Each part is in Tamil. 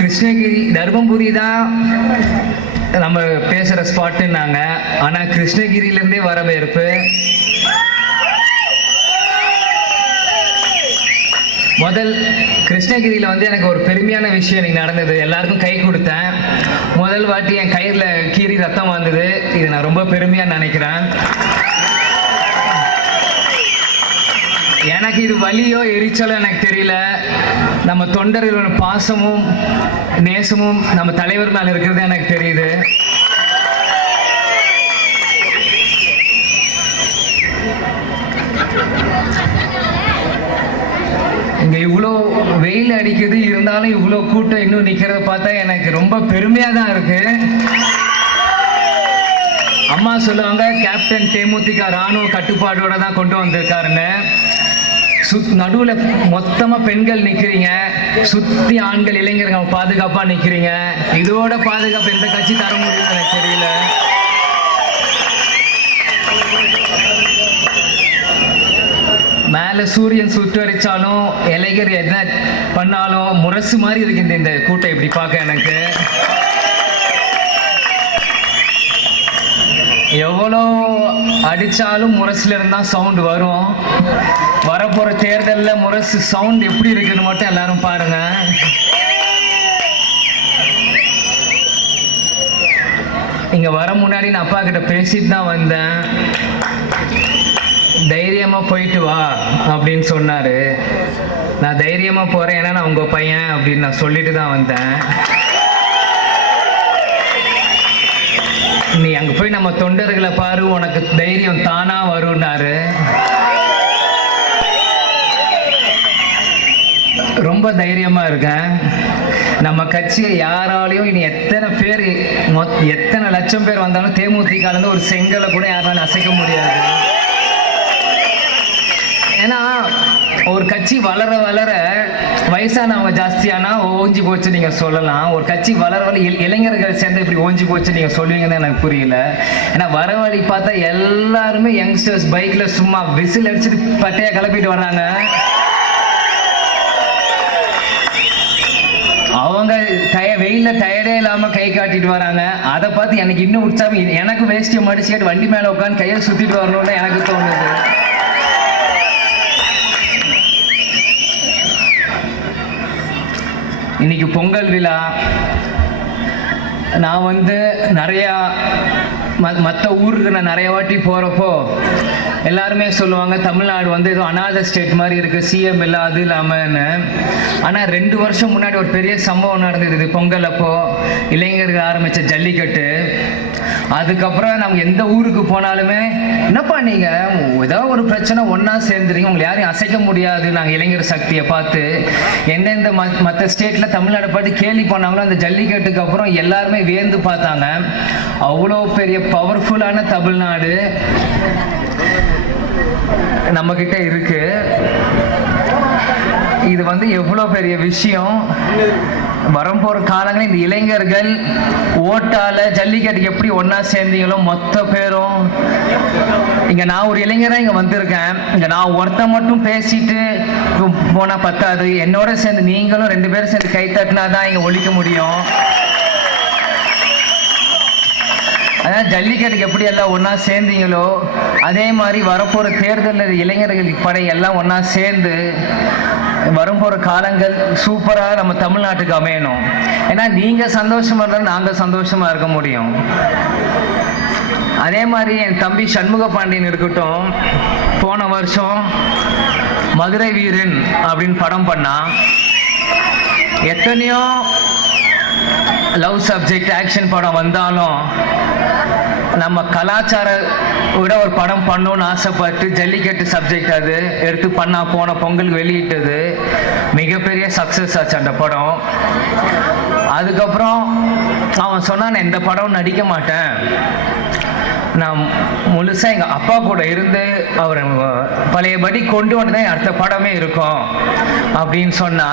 கிருஷ்ணகிரி தர்மபுரி தான் நம்ம பேசுகிற ஸ்பாட்டுன்னாங்க. ஆனால் கிருஷ்ணகிரியிலேருந்தே வரவேற்பு. முதல் கிருஷ்ணகிரியில் வந்து எனக்கு ஒரு பெருமையான விஷயம் எனக்கு நடந்தது. எல்லாருக்கும் கை கொடுத்தேன். முதல் வாட்டி என் கையில் கீறி ரத்தம் வந்தது. இது நான் ரொம்ப பெருமையாக நினைக்கிறேன். எனக்கு இது வலியோ எரிச்சலோ எனக்கு தெரியல. நம்ம தொண்டர்களோட பாசமும் நேசமும் நம்ம தலைவர் மேல இருக்கிறது எனக்கு தெரியுது. இங்க இவ்வளோ வெயில் அடிக்குது, இருந்தாலும் இவ்வளோ கூட்டம் இன்னும் நிக்கிறத பார்த்தா எனக்கு ரொம்ப பெருமையா தான் இருக்கு. அம்மா சொல்லுவாங்க கேப்டன் தேமுதிக ராணுவ கட்டுப்பாடோட தான் கொண்டு வந்திருக்காருன்னு. நடுவில் மொத்தமா பெண்கள் நிக்கிறீங்க, சுத்தி ஆண்கள் இளைஞர்கள் பாதுகாப்பா நிக்கிறீங்க. இதோட பாதுகாப்பு எந்த கட்சி தர முடியும் எனக்கு தெரியல. மேல சூரியன் சுட்டரிச்சாலும் இளைஞர் என்ன பண்ணாலும் முரசு மாதிரி இருக்கு இந்த கூட்டம் இப்படி பார்க்க எனக்கு. எவ்வளோ அடிச்சாலும் முரசுல இருந்தா சவுண்ட் வரும். வரப்போற தேர்தலில் முரசு சவுண்ட் எப்படி இருக்குன்னு மட்டும் எல்லாரும் பாருங்க. இங்க வர முன்னாடி நான் அப்பா கிட்ட பேசிட்டு தான் வந்தேன். தைரியமா போயிட்டு வா அப்படின்னு சொன்னாரு. நான் தைரியமா போறேன், ஏன்னா நான் உங்க பையன் அப்படின்னு நான் சொல்லிட்டு தான் வந்தேன். நீ அங்க போய் நம்ம தொண்டர்களை பாரு, உனக்கு தைரியம் தானா வரும்னாரு. ரொம்ப தைரியமா இருக்கேன். நம்ம கட்சியை யாராலையும் இனி எத்தனை பேர் எத்தனை லட்சம் பேர் வந்தாலும் தேமுதிக ஒரு செங்கலை கூட யாராலும் அசைக்க முடியாது. ஏன்னா ஒரு கட்சி வளர வளர வயசானவங்க ஜாஸ்தியானா ஓஞ்சி போச்சு நீங்க சொல்லலாம். ஒரு கட்சி வளர வளர இளைஞர்கள் சேர்ந்து இப்படி ஓஞ்சி போச்சு நீங்க சொல்லுவீங்கன்னு எனக்கு புரியல. ஏன்னா வர வழி பார்த்தா எல்லாருமே யங்ஸ்டர்ஸ் பைக்ல சும்மா விசில் அடிச்சுட்டு பட்டையா கிளப்பிட்டு வர்றாங்க. அவங்க வெயில டயர்டே இல்லாம கை காட்டிட்டு வராங்க. அதை பார்த்து எனக்கு இன்னும் உற்சாகம். எனக்கு வேஷ்டியை மடிச்சுட்டு வண்டி மேல உட்காந்து கையை சுத்திட்டு வரணும்னு எனக்கு தோணுது. இன்னைக்கு பொங்கல் விழா. நான் வந்து நிறையா மற்ற ஊருக்கு நான் நிறைய வாட்டி போகிறப்போ எல்லாருமே சொல்லுவாங்க தமிழ்நாடு வந்து ஏதோ அனாதை ஸ்டேட் மாதிரி இருக்குது, சிஎம் இல்லை அது இல்லாமன்னு. ஆனால் 2 வருஷம் முன்னாடி ஒரு பெரிய சம்பவம் நடந்தது. பொங்கல் அப்போ இளைஞர்கள் ஆரம்பித்த ஜல்லிக்கட்டு. அதுக்கப்புறம் நம்ம எந்த ஊருக்கு போனாலுமே என்னப்பா நீங்கள் ஏதோ ஒரு பிரச்சனை ஒன்றா சேர்ந்துறீங்க, உங்களை யாரையும் அசைக்க முடியாது. நாங்கள் இளைஞர் சக்தியை பார்த்து எந்தெந்த மற்ற ஸ்டேட்டில் தமிழ்நாடை பார்த்து கேலி பண்ணாங்களோ அந்த ஜல்லிக்கட்டுக்கு அப்புறம் எல்லாருமே வியந்து பார்த்தாங்க. அவ்வளோ பெரிய பவர்ஃபுல்லான தமிழ்நாடு நம்ம கிட்ட இருக்கு. இது வந்து எவ்வளோ பெரிய விஷயம். வரப்போற காலங்களில் இந்த இளைஞர்கள் ஓட்டால ஜல்லிக்கட்டுக்கு எப்படி ஒன்னா சேர்ந்தீங்களோ மொத்த பேரும் இங்க. நான் ஒரு இளைஞரா இங்க வந்திருக்கேன். இங்க நான் ஒருத்த மட்டும் பேசிட்டு போனா பத்தாது. என்னோட சேர்ந்து நீங்களும் 2 பேரும் சேர்ந்து கை தட்டினாதான் இங்க ஒழிக்க முடியும். அதான் ஜல்லிக்கட்டுக்கு எப்படி எல்லாம் ஒன்னா சேர்ந்தீங்களோ அதே மாதிரி வரப்போற தேர்தலில் இளைஞர்கள் படை எல்லாம் ஒன்னா சேர்ந்து வரும்போற காலங்கள் சூப்பரா நம்ம தமிழ்நாட்டுக்கு அமையணும். ஏன்னா நீங்க சந்தோஷமா இருந்தாலும் நாங்க சந்தோஷமா இருக்க முடியும். அதே மாதிரி என் தம்பி சண்முக பாண்டியன் இருக்கட்டும், போன வருஷம் மதுரை வீரன் அப்படின்னு படம் பண்ணா. எத்தனையோ லவ் சப்ஜெக்ட் ஆக்ஷன் படம் வந்தாலும் நம்ம கலாச்சார விட ஒரு படம் பண்ணணும்னு ஆசைப்பட்டு ஜல்லிக்கட்டு சப்ஜெக்ட் அது எடுத்து பண்ணா போன பொங்கலுக்கு வெளியிட்டது மிகப்பெரிய சக்சஸ் ஆச்சு அந்த படம். அதுக்கப்புறம் அவன் சொன்னான் இந்த படம் நடிக்க மாட்டேன், நான் முழுசா எங்க அப்பா கூட இருந்து அவர் பழையபடி கொண்டு வந்தேன் அடுத்த படமே இருக்கும் அப்படின்னு சொன்னா.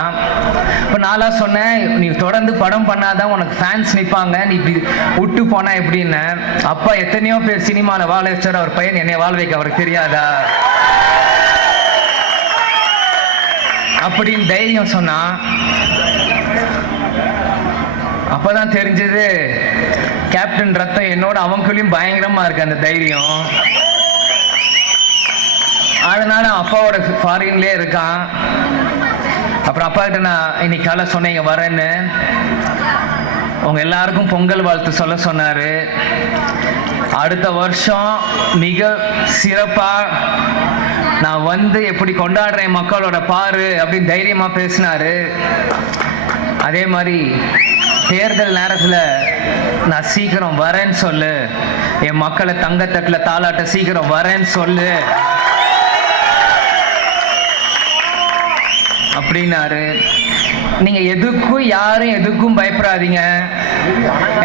இப்போ நான்லாம் சொன்னேன் நீ தொடர்ந்து படம் பண்ணாதான் உனக்கு ஃபேன்ஸ் நிற்பாங்க, நீ இப்படி விட்டு போனா எப்படின்னு. அப்பா எத்தனையோ பேர் சினிமாவில் வாழ வச்சார், அவர் பையன் என்னை வாழ வைக்க அவருக்கு தெரியாதா அப்படின்னு தைரியம் சொன்னா. அப்பதான் தெரிஞ்சது கேப்டன் ரத்தம் என்னோட அவங்களும் பயங்கரமா இருக்கு அந்த தைரியம். அதனால அப்பாவோட ஃபாரின்லேயே இருக்கான். அப்புறம் அப்பா கிட்ட நான் இன்னைக்கு காலை சொன்னேன் இங்க வரேன்னு. உங்க எல்லாருக்கும் பொங்கல் வாழ்த்து சொல்ல சொன்னாரு. அடுத்த வருஷம் மிக சிறப்பா நான் வந்து எப்படி கொண்டாடுறேன் மக்களோட பாரு அப்படின்னு தைரியமா பேசினாரு. அதே மாதிரி தேர்தல் நேரத்தில் நான் சீக்கிரம் வரேன்னு சொல்லு, என் மக்களை தங்கத்தட்டில் தாளாட்ட சீக்கிரம் வரேன்னு சொல்லு அப்படின்னாரு. நீங்க எதுக்கும் யாரும் எதுக்கும் பயப்படாதீங்க.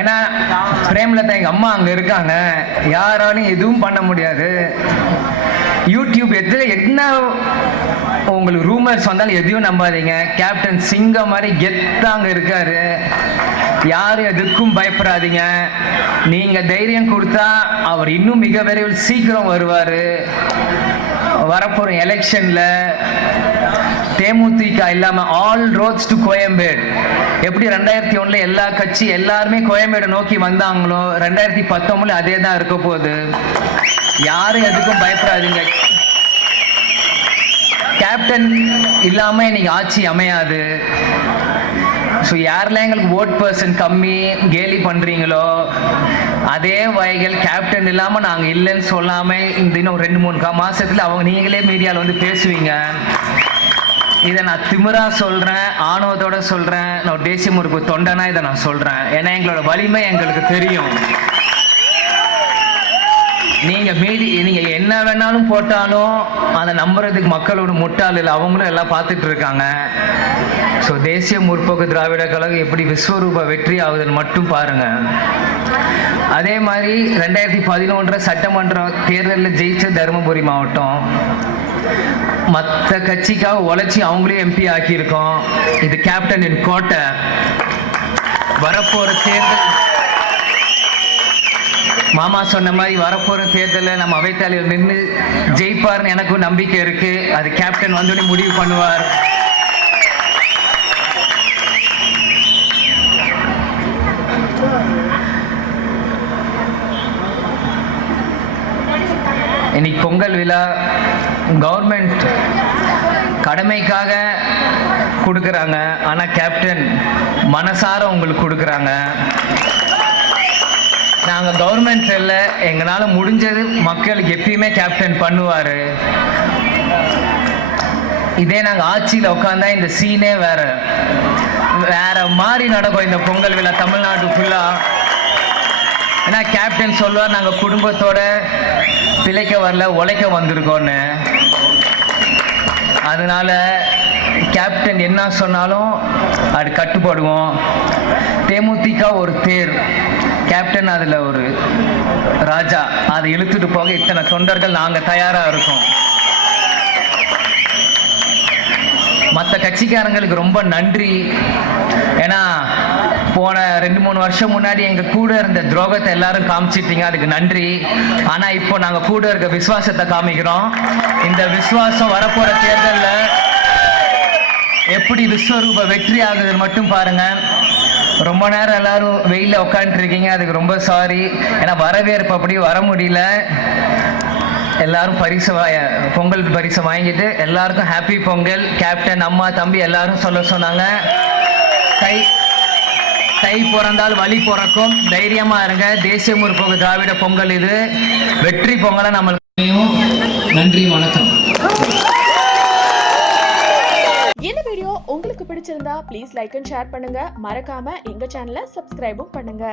ஏன்னா பிரேமலதா எங்க அம்மா அங்க இருக்காங்க, யாராலும் எதுவும் பண்ண முடியாது. யூடியூப் என்ன உங்களுக்கு ரூமர்ஸ் வந்தாலும் எதையும் நம்பாதீங்க. கேப்டன் சிங்கம் மாதிரி கெத்தாங்க இருக்காரு, யாரும் எதுக்கும் பயப்படாதீங்க. நீங்க தைரியம் கொடுத்தா அவர் இன்னும் மிக விரைவில் சீக்கிரம் வருவாரு. வரப்போற எலெக்ஷன்ல தேமுதிக இல்லாம ஆல் ரோட்ஸ் டு கோயம்பேடு, எப்படி 2001 எல்லா கட்சி எல்லாருமே கோயம்பேடு நோக்கி வந்தாங்களோ 2019 அதே தான் இருக்க போகுது. யாரும் எதுக்கும் பயப்படாதீங்க. கேப்டன் இல்லாம இன்னைக்கு ஆட்சி அமையாது. ஸோ யாரெல்லாம் எங்களுக்கு ஓட் பர்சன்ட் கம்மி கேலி பண்றீங்களோ அதே வகைகள் கேப்டன் இல்லாம நாங்க இல்லைன்னு சொல்லாம இந்த இன்னும் 2-3 மாசத்துல அவங்க நீங்களே மீடியாவில் வந்து பேசுவீங்க. இதை நான் திமிரா சொல்றேன், ஆணவத்தோட சொல்றேன். நான் தேசிய முறுப்பு தொண்டனா இதை நான் சொல்றேன். ஏன்னா எங்களோட வலிமை எங்களுக்கு தெரியும். நீங்க என்ன வேணாலும் போட்டாலும் அதை நம்புறதுக்கு மக்களோட முட்டாள் இல்லை, அவங்களும் எல்லாம் பார்த்துட்டு இருக்காங்க. ஸோ தேசிய முற்போக்கு திராவிட கழகம் எப்படி விஸ்வரூப வெற்றி ஆகுதுன்னு மட்டும் பாருங்க. அதே மாதிரி 2011 சட்டமன்ற தேர்தலில் ஜெயிச்ச தருமபுரி மாவட்டம், மற்ற கட்சிக்காக உழைச்சி அவங்களே எம்பி ஆக்கியிருக்கோம். இது கேப்டனின் கோட்டை. வரப்போற தேர்தல் மாமா சொன்ன மாதிரி வரப்போற தேர்தலில் நம்ம அவைத்தலைவர் நின்று ஜெயிப்பார்னு எனக்கும் நம்பிக்கை இருக்கு. அது கேப்டன் வந்தோடனே முடிவு பண்ணுவார். இன்னைக்கு பொங்கல் விழா கவர்மெண்ட் கடமைக்காக கொடுக்குறாங்க, ஆனா கேப்டன் மனசார உங்களுக்கு கொடுக்குறாங்க. நாங்க கவர்மெண்ட் இல்ல, எங்களால முடிஞ்சது மக்களுக்கு எப்பயுமே கேப்டன் பண்ணுவாரு. இதே நாங்க ஆட்சியில் உட்காந்தா இந்த சீனே வேற மாதிரி நடக்கும் இந்த பொங்கல் விழா தமிழ்நாடு ஃபுல்லா. ஏன்னா கேப்டன் சொல்லுவார் நாங்க குடும்பத்தோட பிழைக்க வரல உழைக்க வந்திருக்கோன்னு. அதனால கேப்டன் என்ன சொன்னாலும் அது கட்டுப்படுவோம். தேமுதிக ஒரு தேர், கேப்டன் அதுல ஒரு ராஜா. அதை இழுத்துட்டு போக இத்தனை தொண்டர்கள் நாங்க தயாரா இருக்கோம். மற்ற கட்சிக்காரங்களுக்கு ரொம்ப நன்றி. ஏன்னா போன 2-3 வருஷம் முன்னாடி எங்க கூட இருந்த துரோகத்தை எல்லாரும் காமிச்சிட்டீங்க, அதுக்கு நன்றி. ஆனா இப்போ நாங்க கூட இருக்க விசுவாசத்தை காமிக்கிறோம். இந்த விசுவாசம் வரப்போற தேர்தல்ல எப்படி விஸ்வரூப வெற்றி ஆகுதுன்னு மட்டும் பாருங்க. ரொம்ப நேரம் எல்லாரும் வெயில உட்காந்துட்டு இருக்கீங்க, அதுக்கு ரொம்ப சாரி. ஏன்னா வரவேற்பு அப்படி வர முடியல. எல்லாரும் பொங்கல் பரிசு வாங்கிட்டு எல்லாருக்கும் ஹாப்பி பொங்கல். கேப்டன் அம்மா தம்பி எல்லாரும் சொல்ல சொன்னாங்க, தை பிறந்தால் வழி பிறக்கும், தைரியமா இருங்க. தேசிய முற்போக்கு திராவிட பொங்கல் இது வெற்றி பொங்கலை நம்மளுக்கு. நன்றி, வணக்கம். இந்த வீடியோ உங்களுக்கு பிடிச்சிருந்தா ப்ளீஸ் லைக் அண்ட் ஷேர் பண்ணுங்க. மறக்காம எங்க சேனலை சப்ஸ்கிரைபும் பண்ணுங்க.